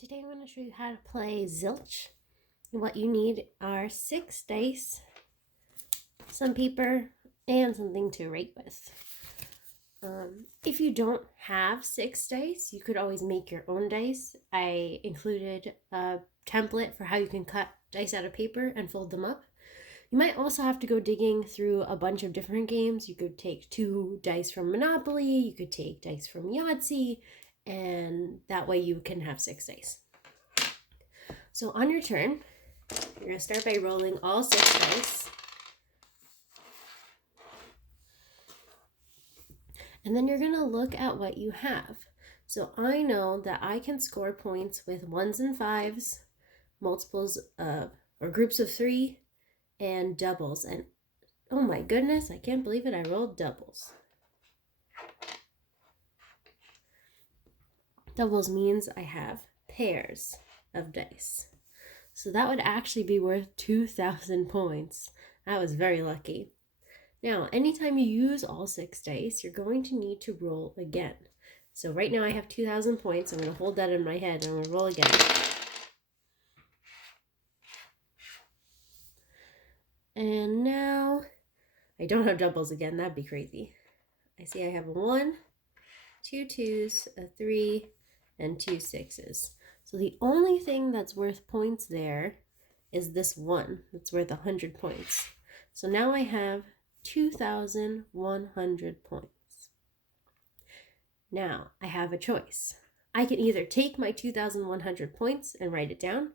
Today I'm going to show you how to play Zilch. What you need are 6 dice, some paper, and something to write with. If you don't have 6 dice, you could always make your own dice. I included a template for how you can cut dice out of paper and fold them up. You might also have to go digging through a bunch of different games. You could take 2 dice from Monopoly, you could take dice from Yahtzee, and that way you can have 6 dice. So on your turn, you're going to start by rolling all 6 dice. And then you're going to look at what you have. So I know that I can score points with 1s and 5s, multiples of, or groups of 3, and doubles. And oh my goodness, I can't believe it, I rolled doubles. Doubles means I have pairs of dice. So that would actually be worth 2,000 points. That was very lucky. Now, anytime you use all 6 dice, you're going to need to roll again. So right now I have 2,000 points. I'm going to hold that in my head and I'm going to roll again. And now, I don't have doubles again. That'd be crazy. I see I have a 1, 2 2s, a 3, and 2 6s. So the only thing that's worth points there is this 1 that's worth 100 points. So now I have 2,100 points. Now I have a choice. I can either take my 2,100 points and write it down,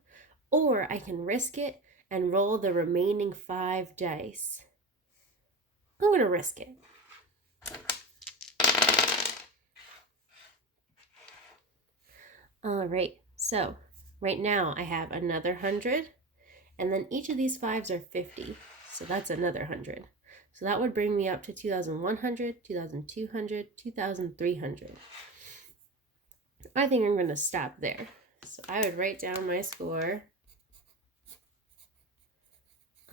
or I can risk it and roll the remaining 5 dice. I'm going to risk it. All right, so right now I have another 100, and then each of these 5s are 50, so that's another 100. So that would bring me up to 2,100, 2,200, 2,300. I think I'm going to stop there. So I would write down my score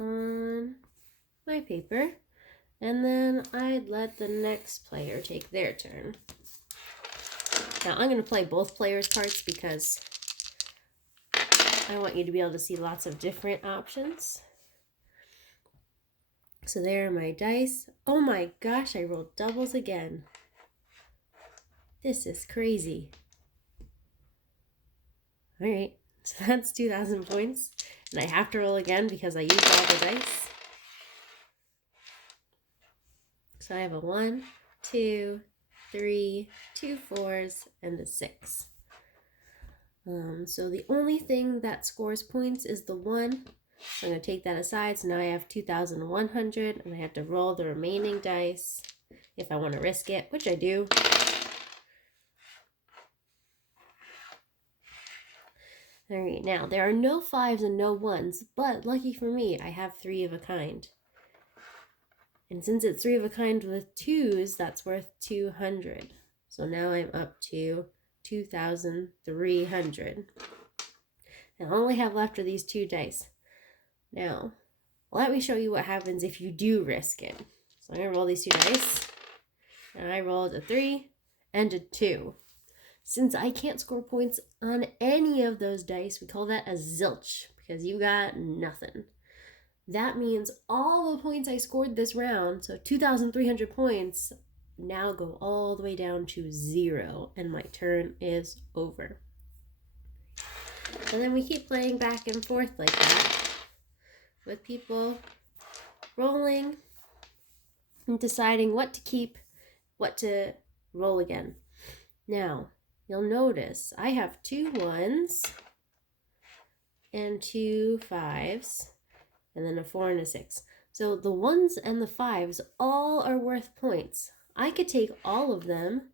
on my paper, and then I'd let the next player take their turn. Now I'm going to play both players' parts because I want you to be able to see lots of different options. So there are my dice. Oh my gosh, I rolled doubles again. This is crazy. All right, so that's 2,000 points. And I have to roll again because I used all the dice. So I have a 1, 2, 3, 2 4s, and a 6. So the only thing that scores points is the 1. So I'm going to take that aside. So now I have 2,100, and I have to roll the remaining dice if I want to risk it, which I do. All right, now there are no 5s and no 1s, but lucky for me, I have 3 of a kind. And since it's 3 of a kind with 2s, that's worth 200. So now I'm up to 2,300. And I only have left are these 2 dice. Now, let me show you what happens if you do risk it. So I'm going to roll these 2 dice. And I rolled a 3 and a 2. Since I can't score points on any of those dice, we call that a zilch because you got nothing. That means all the points I scored this round, so 2,300 points, now go all the way down to 0, and my turn is over. And then we keep playing back and forth like that, with people rolling and deciding what to keep, what to roll again. Now, you'll notice I have 2 1s and 2 5s, and then a 4 and a 6. So the 1s and the 5s all are worth points. I could take all of them,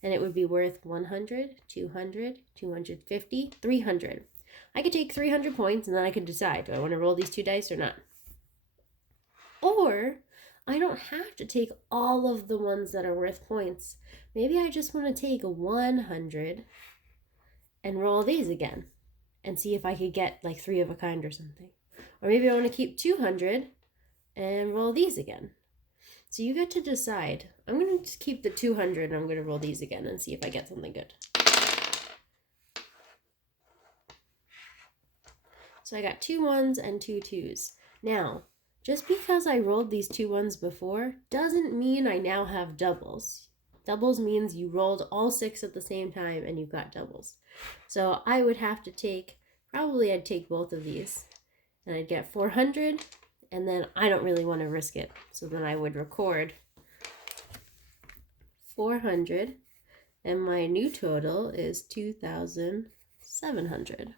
and it would be worth 100, 200, 250, 300. I could take 300 points, and then I could decide, do I want to roll these 2 dice or not? Or I don't have to take all of the ones that are worth points. Maybe I just want to take 100 and roll these again and see if I could get like 3 of a kind or something. Or maybe I want to keep 200 and roll these again. So you get to decide. I'm going to just keep the 200 and I'm going to roll these again and see if I get something good. So I got 2 1s and 2 2s. Now, just because I rolled these 2 1s before doesn't mean I now have doubles. Doubles means you rolled all 6 at the same time and you got doubles. So I would have to take, probably I'd take both of these, and I'd get 400, and then I don't really want to risk it. So then I would record 400, and my new total is 2,700.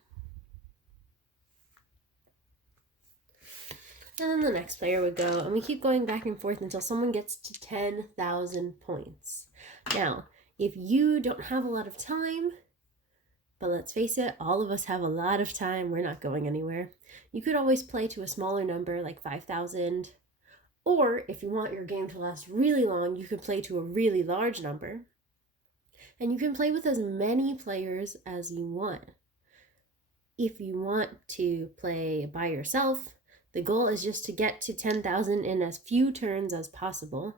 And then the next player would go, and we keep going back and forth until someone gets to 10,000 points. Now, if you don't have a lot of time, but let's face it, all of us have a lot of time, we're not going anywhere. You could always play to a smaller number, like 5,000. Or if you want your game to last really long, you can play to a really large number. And you can play with as many players as you want. If you want to play by yourself, the goal is just to get to 10,000 in as few turns as possible.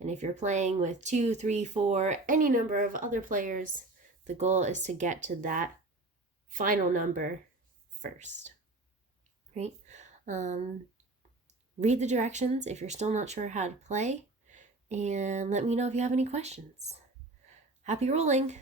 And if you're playing with 2, 3, 4, any number of other players, the goal is to get to that final number first. Right? Read the directions if you're still not sure how to play, and let me know if you have any questions. Happy rolling!